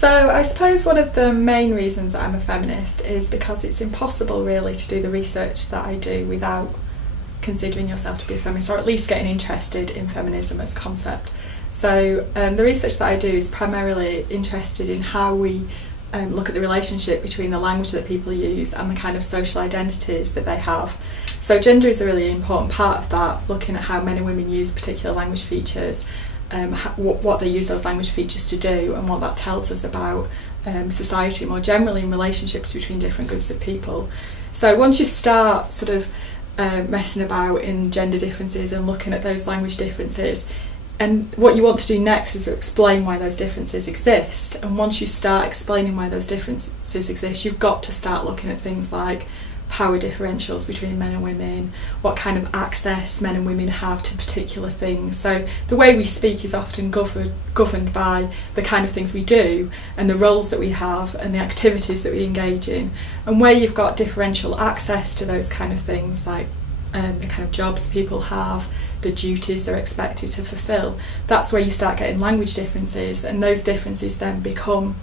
So I suppose one of the main reasons that I'm a feminist is because it's impossible really to do the research that I do without considering yourself to be a feminist, or at least getting interested in feminism as a concept. So the research that I do is primarily interested in how we look at the relationship between the language that people use and the kind of social identities that they have. So gender is a really important part of that, looking at how men and women use particular language features, what they use those language features to do, and what that tells us about society more generally in relationships between different groups of people. So once you start sort of messing about in gender differences and looking at those language differences, and what you want to do next is to explain why those differences exist. And once you start explaining why those differences exist, you've got to start looking at things like power differentials between men and women, what kind of access men and women have to particular things. So the way we speak is often governed by the kind of things we do and the roles that we have and the activities that we engage in. And where you've got differential access to those kind of things, like the kind of jobs people have, the duties they're expected to fulfil, that's where you start getting language differences, and those differences then become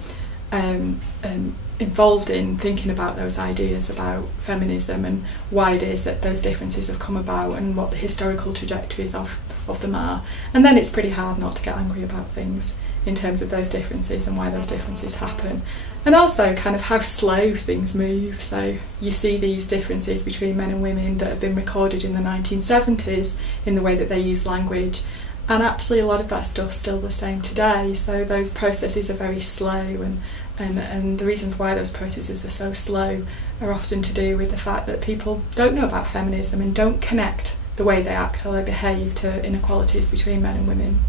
involved in thinking about those ideas about feminism and why it is that those differences have come about and what the historical trajectories of them are. And then it's pretty hard not to get angry about things in terms of those differences and why those differences happen. And also kind of how slow things move. So you see these differences between men and women that have been recorded in the 1970s in the way that they use language, and actually a lot of that stuff's still the same today. So those processes are very slow, and the reasons why those processes are so slow are often to do with the fact that people don't know about feminism and don't connect the way they act or they behave to inequalities between men and women.